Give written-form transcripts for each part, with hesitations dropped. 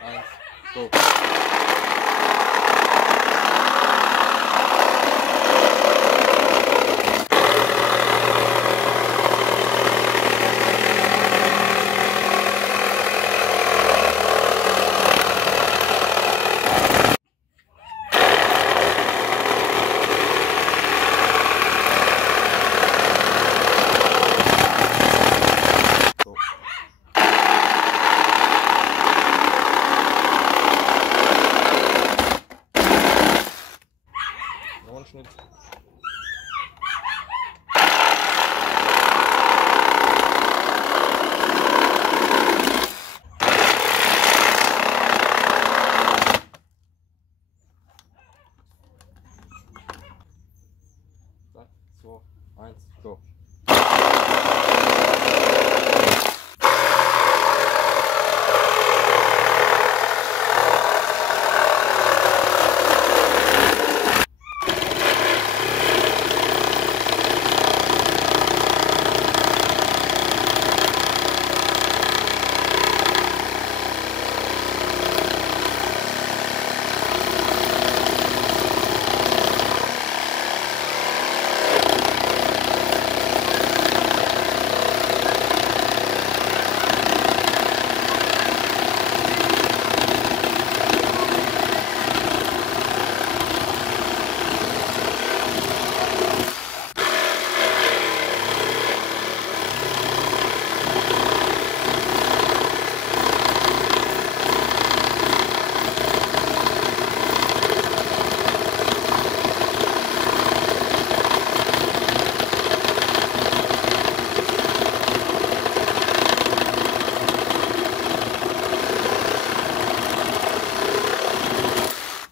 1, go. Schnitt. Zack, 2, 1, go.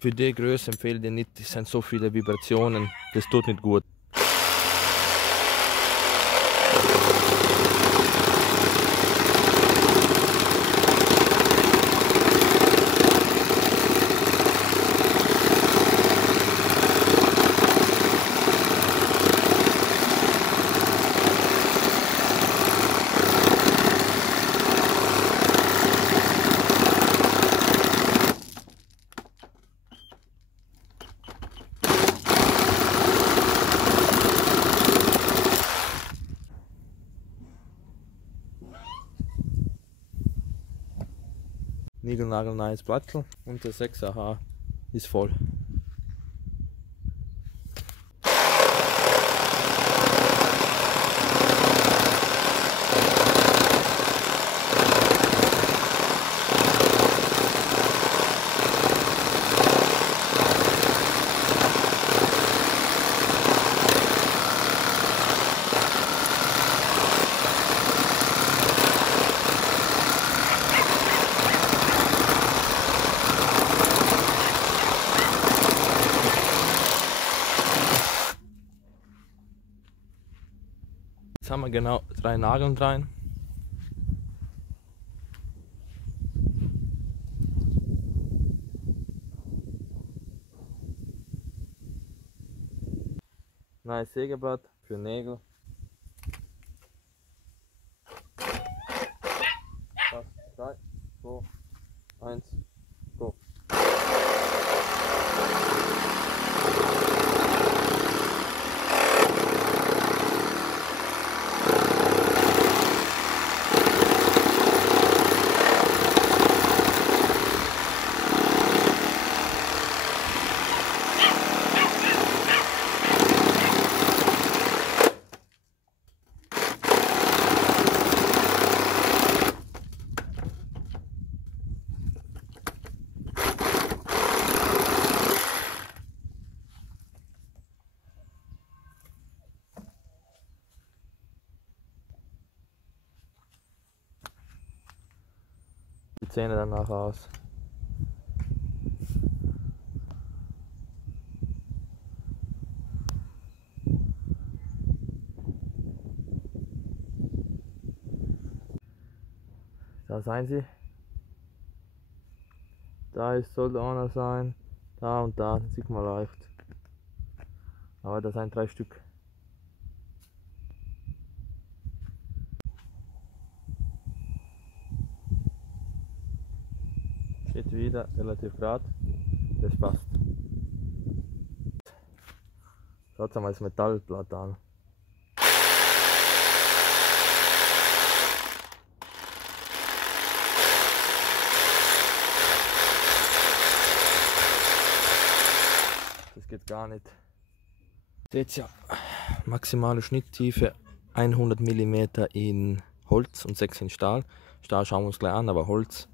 Für die Größe empfehle ich nicht, es sind so viele Vibrationen, das tut nicht gut. Niegelnagelneues Blattl und der 6er ist voll. Jetzt haben wir genau 3 Nageln rein. Neues Sägeblatt für Nägel. 3, 2, 1, go. Die Zähne danach aus. Da seien sie. Da sollte einer sein. Da und da, das sieht man leicht. Aber das sind 3 Stück. Geht wieder relativ gerade. Das passt. Schaut mal das Metallblatt an. Das geht gar nicht. Seht ihr, maximale Schnitttiefe 100 mm in Holz und 6 in Stahl. Stahl schauen wir uns gleich an, aber Holz,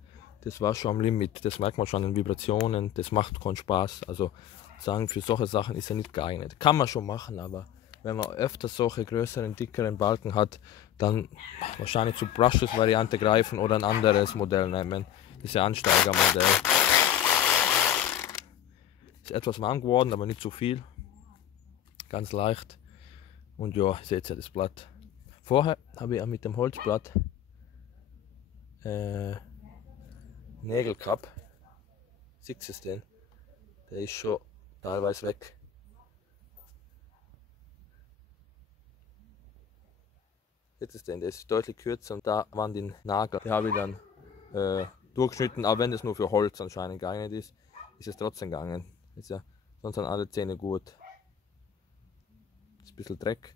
das war schon am Limit. Das merkt man schon an den Vibrationen. Das macht keinen Spaß. Also sagen, für solche Sachen ist er nicht geeignet. Kann man schon machen, aber wenn man öfter solche größeren, dickeren Balken hat, dann wahrscheinlich zur Brushless-Variante greifen oder ein anderes Modell nehmen. Das ist ein Ansteigermodell. Ist etwas warm geworden, aber nicht zu viel. Ganz leicht. Und ja, seht ihr das Blatt. Vorher habe ich auch mit dem Holzblatt Nägel gehabt. Seht ihr den? Der ist schon teilweise weg. Seht ihr den? Der ist deutlich kürzer und da waren die Nagel. Die habe ich dann durchgeschnitten, aber wenn es nur für Holz anscheinend geeignet ist, ist es trotzdem gegangen. Ist ja, sonst sind alle Zähne gut. Ist ein bisschen Dreck,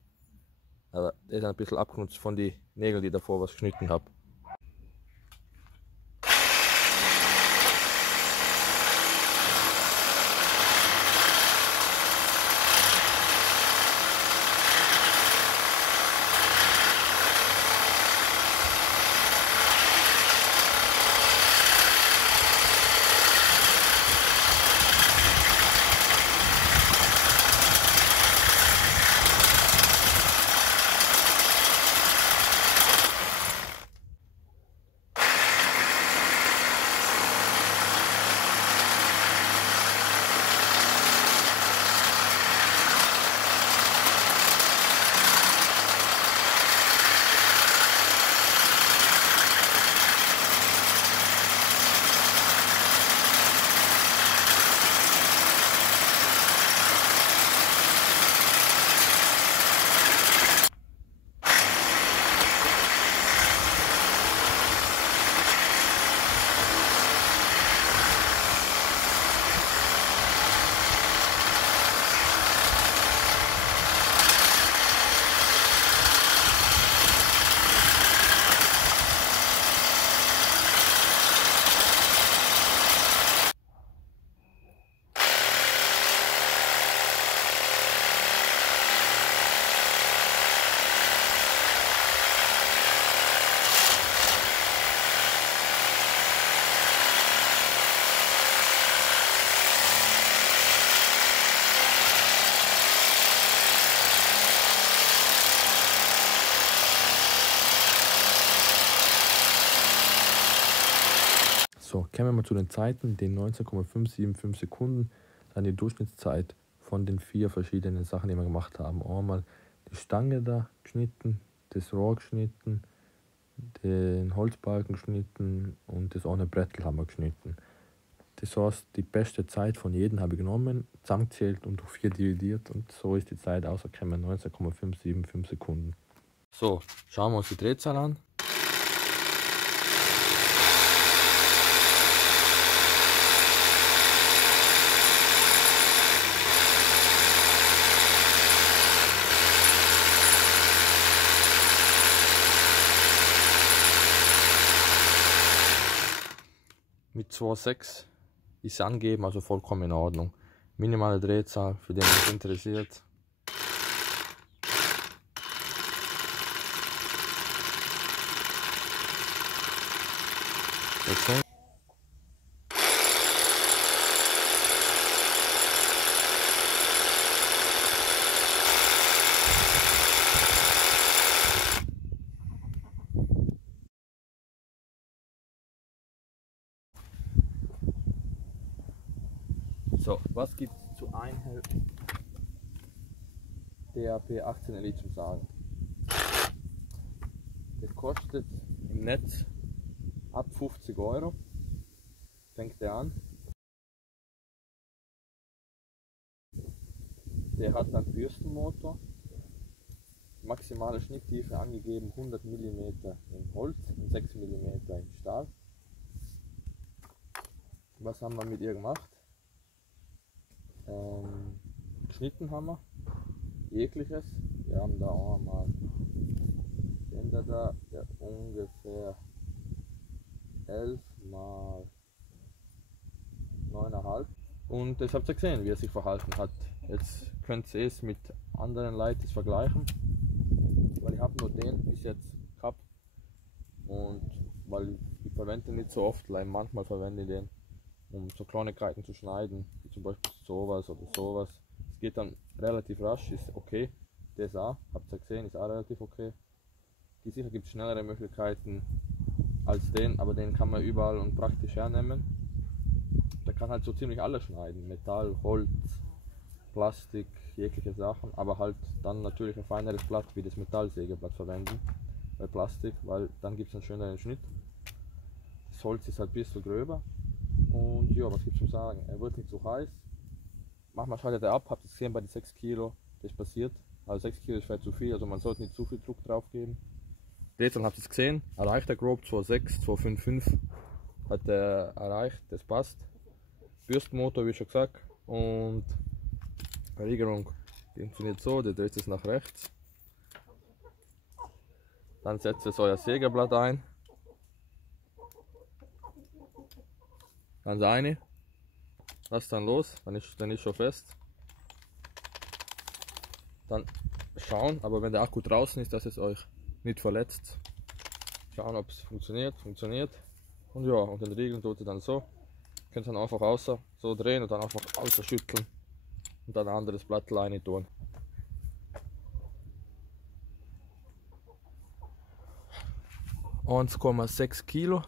aber der ist ein bisschen abgenutzt von den Nägeln, die ich davor was geschnitten habe. So, kommen wir mal zu den Zeiten, den 19,575 Sekunden, dann die Durchschnittszeit von den 4 verschiedenen Sachen, die wir gemacht haben. Einmal die Stange da geschnitten, das Rohr geschnitten, den Holzbalken geschnitten und das eine Brettel haben wir geschnitten. Das heißt, die beste Zeit von jedem habe ich genommen, zusammengezählt und durch 4 dividiert und so ist die Zeit rausgekommen, 19,575 Sekunden. So, schauen wir uns die Drehzahl an. Mit 2,6 ist angeben, also vollkommen in Ordnung. Minimale Drehzahl, für den es interessiert. Okay. So, was gibt es zu Einheit DAP 18 Elite zu sagen? Der kostet im Netz ab 50 €. Fängt der an. Der hat einen Bürstenmotor. Maximale Schnitttiefe angegeben 100 mm in Holz und 6 mm in Stahl. Was haben wir mit ihr gemacht? Geschnitten haben wir. Jegliches. Wir haben da einmal den da, der ungefähr 11 mal 9,5. Und das habt ihr gesehen, wie er sich verhalten hat. Jetzt könnt ihr es mit anderen Leuten vergleichen, weil ich habe nur den bis jetzt gehabt und weil ich verwende nicht so oft, weil manchmal verwende ich den, um so Kleinigkeiten zu schneiden, wie zum Beispiel sowas oder sowas. Es geht dann relativ rasch, ist okay. Das auch, habt ihr gesehen, ist auch relativ okay. Sicher gibt es schnellere Möglichkeiten als den, aber den kann man überall und praktisch hernehmen. Der kann halt so ziemlich alles schneiden, Metall, Holz, Plastik, jegliche Sachen, aber halt dann natürlich ein feineres Blatt wie das Metallsägeblatt verwenden bei Plastik, weil dann gibt es einen schöneren Schnitt. Das Holz ist halt ein bisschen gröber und ja, was gibt es zu sagen, er wird nicht zu heiß. Manchmal schaltet er ab, habt ihr gesehen bei den 6 Kilo, das passiert, also 6 Kilo ist vielleicht zu viel, also man sollte nicht zu viel Druck drauf geben. Jetzt habt ihr es gesehen, erreicht er grob 2,6, 2,55 hat er erreicht, das passt. Bürstenmotor wie schon gesagt und Verriegelung funktioniert so, der dreht es nach rechts. Dann setzt ihr euer Sägeblatt ein. Dann eine. Lasst dann los, dann ist schon fest. Dann schauen, aber wenn der Akku draußen ist, dass es euch nicht verletzt. Schauen, ob es funktioniert. Und ja, und den Riegel tut ihr dann so. Könnt dann einfach außer so drehen und dann einfach außer schütteln und dann ein anderes Blatt rein tun. ,6 Kilo.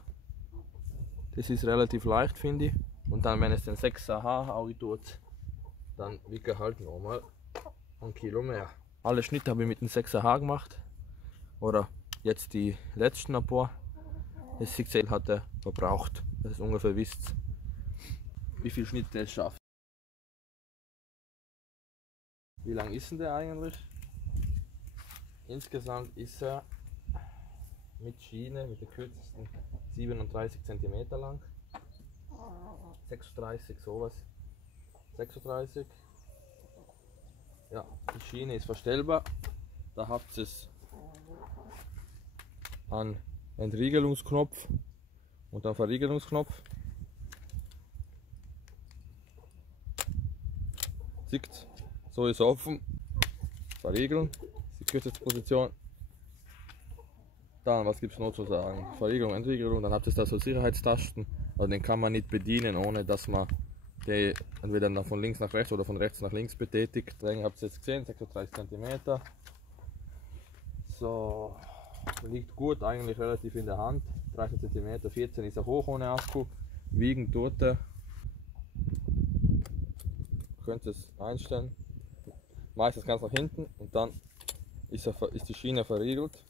Das ist relativ leicht, finde ich. Und dann, wenn es den 6er H auch tut, dann wiegt er halt nochmal 1 Kilo mehr. Alle Schnitte habe ich mit dem 6er H gemacht. Oder jetzt die letzten ein paar. Das 6er hat er verbraucht. Das ist ungefähr wisst, wie viel Schnitte es schafft. Wie lang ist denn der eigentlich? Insgesamt ist er mit Schiene, mit der kürzesten 37 cm lang. 36 sowas. 36. Ja, die Schiene ist verstellbar. Da habt ihr es an Entriegelungsknopf und dann Verriegelungsknopf. Sieht, so ist er offen. Verriegeln, die kürzeste Position. Dann, was gibt es noch zu sagen? Verriegelung, Entriegelung, dann habt ihr da so Sicherheitstasten. Also den kann man nicht bedienen, ohne dass man die entweder von links nach rechts oder von rechts nach links betätigt. Deswegen habt ihr jetzt gesehen, 36 cm. So, liegt gut, eigentlich relativ in der Hand. 13 cm, 14 ist er hoch ohne Akku. Wiegen tut er. Könnt ihr es einstellen. Meistens ganz nach hinten und dann ist die Schiene verriegelt.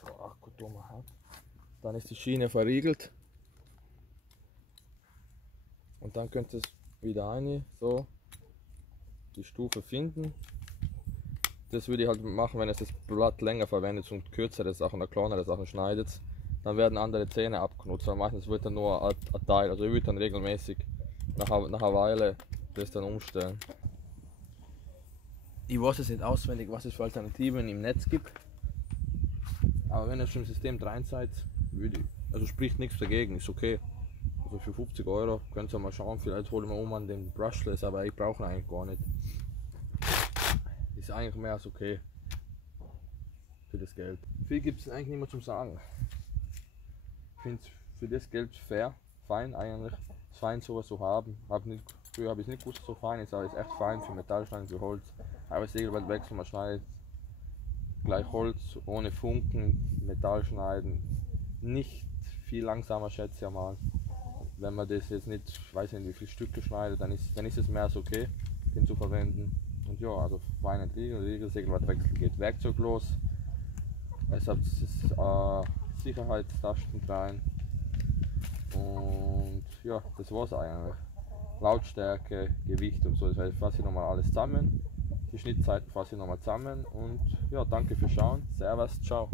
So, Akku hat. Dann ist die Schiene verriegelt. Und dann könnt ihr es wieder so die Stufe finden. Das würde ich halt machen, wenn ihr das Blatt länger verwendet und kürzere Sachen oder kleinere Sachen schneidet. Dann werden andere Zähne abgenutzt, weil meistens wird dann nur ein Teil, also ihr würdet dann regelmäßig nach einer Weile das dann umstellen. Ich weiß jetzt nicht auswendig, was es für Alternativen im Netz gibt. Aber wenn ihr schon im System drin seid, also spricht nichts dagegen, ist okay. Also für 50 € könnt ihr mal schauen, vielleicht holen wir an den Brushless, aber ich brauche ihn eigentlich gar nicht. Ist eigentlich mehr als okay für das Geld. Viel gibt es eigentlich nicht mehr zum Sagen. Ich finde es für das Geld fair, fein eigentlich. Es ist fein sowas zu haben. Früher habe ich es nicht gewusst, so fein ist, aber es ist echt fein für Metallschneiden, für Holz. Aber das Sägeblatt wechseln, man schneidet gleich Holz, ohne Funken, Metall schneiden. Nicht viel langsamer, schätze ich mal. Wenn man das jetzt nicht, ich weiß nicht wie viele Stücke schneidet, dann ist es mehr als okay, den zu verwenden. Und ja, also feine Riegel, Sägeblattwechsel geht werkzeuglos. Es hat Sicherheitstasten rein. Und ja, das war's eigentlich. Lautstärke, Gewicht und so, das fasse ich nochmal alles zusammen. Die Schnittzeiten fasse ich nochmal zusammen und ja, danke fürs Schauen. Servus, ciao.